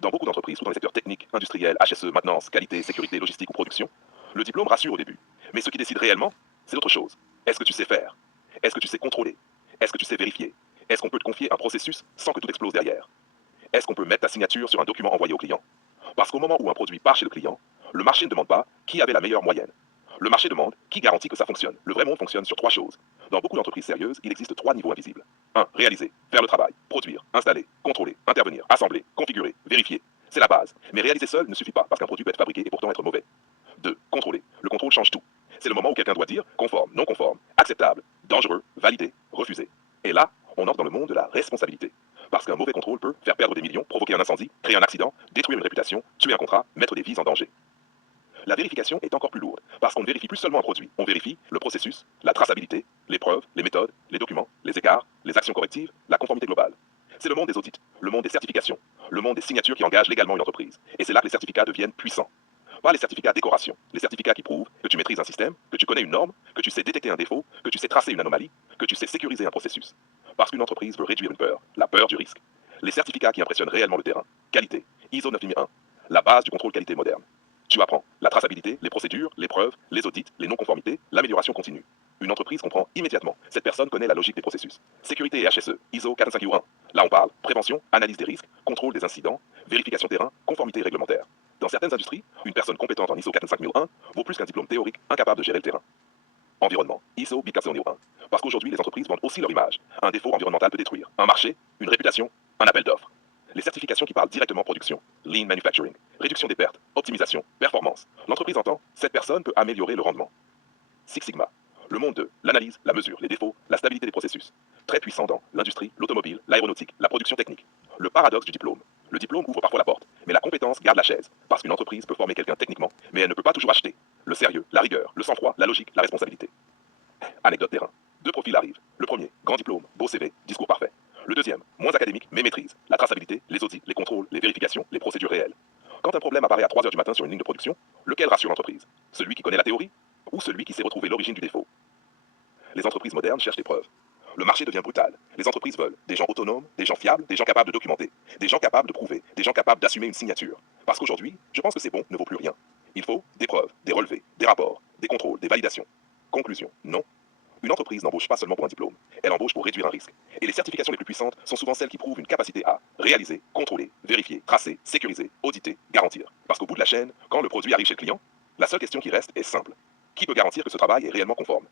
Dans beaucoup d'entreprises, surtout dans les secteurs techniques, industriels, HSE, maintenance, qualité, sécurité, logistique ou production, le diplôme rassure au début. Mais ce qui décide réellement, c'est autre chose. Est-ce que tu sais faire? Est-ce que tu sais contrôler? Est-ce que tu sais vérifier? Est-ce qu'on peut te confier un processus sans que tout explose derrière? Est-ce qu'on peut mettre ta signature sur un document envoyé au client? Parce qu'au moment où un produit part chez le client, le marché ne demande pas qui avait la meilleure moyenne. Le marché demande qui garantit que ça fonctionne. Le vrai monde fonctionne sur trois choses. Dans beaucoup d'entreprises sérieuses, il existe trois niveaux invisibles. 1. Réaliser, faire le travail, produire, installer, contrôler, intervenir, assembler, configurer, vérifier. C'est la base. Mais réaliser seul ne suffit pas parce qu'un produit peut être fabriqué et pourtant être mauvais. 2. Contrôler. Le contrôle change tout. C'est le moment où quelqu'un doit dire conforme, non conforme, acceptable, dangereux, validé, refusé. Et là, on entre dans le monde de la responsabilité. Parce qu'un mauvais contrôle peut faire perdre des millions, provoquer un incendie, créer un accident, détruire une réputation, tuer un contrat, mettre des vies en danger. La vérification est encore plus lourde, parce qu'on ne vérifie plus seulement un produit, on vérifie le processus, la traçabilité, les preuves, les méthodes, les documents, les écarts, les actions correctives, la conformité globale. C'est le monde des audits, le monde des certifications, le monde des signatures qui engagent légalement une entreprise. Et c'est là que les certificats deviennent puissants. Pas les certificats décoration, les certificats qui prouvent que tu maîtrises un système, que tu connais une norme, que tu sais détecter un défaut, que tu sais tracer une anomalie, que tu sais sécuriser un processus. Parce qu'une entreprise veut réduire une peur, la peur du risque. Les certificats qui impressionnent réellement le terrain. Qualité, ISO 9001, la base du contrôle qualité moderne. Tu apprends la traçabilité, les procédures, les preuves, les audits, les non-conformités, l'amélioration continue. Une entreprise comprend immédiatement. Cette personne connaît la logique des processus. Sécurité et HSE, ISO 45001. Là, on parle prévention, analyse des risques, contrôle des incidents, vérification terrain, conformité réglementaire. Dans certaines industries, une personne compétente en ISO 45001 vaut plus qu'un diplôme théorique incapable de gérer le terrain. Environnement, ISO 14001. Parce qu'aujourd'hui, les entreprises vendent aussi leur image. Un défaut environnemental peut détruire un marché, une réputation, un appel d'offres. Les certifications qui parlent directement production, lean manufacturing, réduction des pertes, optimisation, performance. L'entreprise entend, cette personne peut améliorer le rendement. Six Sigma, le monde de l'analyse, la mesure, les défauts, la stabilité des processus. Très puissant dans l'industrie, l'automobile, l'aéronautique, la production technique. Le paradoxe du diplôme. Le diplôme ouvre parfois la porte, mais la compétence garde la chaise. Parce qu'une entreprise peut former quelqu'un techniquement, mais elle ne peut pas toujours acheter. Le sérieux, la rigueur, le sang-froid, la logique, la responsabilité. Anecdote terrain. Deux profils arrivent. Le premier, grand diplôme, beau CV, discours parfait. Le deuxième, moins académique, mais maîtrise. La traçabilité, les audits, les contrôles, les vérifications, les procédures réelles. Quand un problème apparaît à 3 heures du matin sur une ligne de production, lequel rassure l'entreprise? Celui qui connaît la théorie ou celui qui sait retrouver l'origine du défaut? Les entreprises modernes cherchent les preuves. Le marché devient brutal. Les entreprises veulent des gens autonomes, des gens fiables, des gens capables de documenter, des gens capables de prouver, des gens capables d'assumer une signature. Parce qu'aujourd'hui, je pense que c'est bon ne vaut plus rien. Il faut des preuves, des relevés, des rapports, des contrôles, des validations. Conclusion, non. Une entreprise n'embauche pas seulement pour un diplôme, elle embauche pour réduire un risque. Et les certifications les plus puissantes sont souvent celles qui prouvent une capacité à réaliser, contrôler, vérifier, tracer, sécuriser, auditer, garantir. Parce qu'au bout de la chaîne, quand le produit arrive chez le client, la seule question qui reste est simple. Qui peut garantir que ce travail est réellement conforme?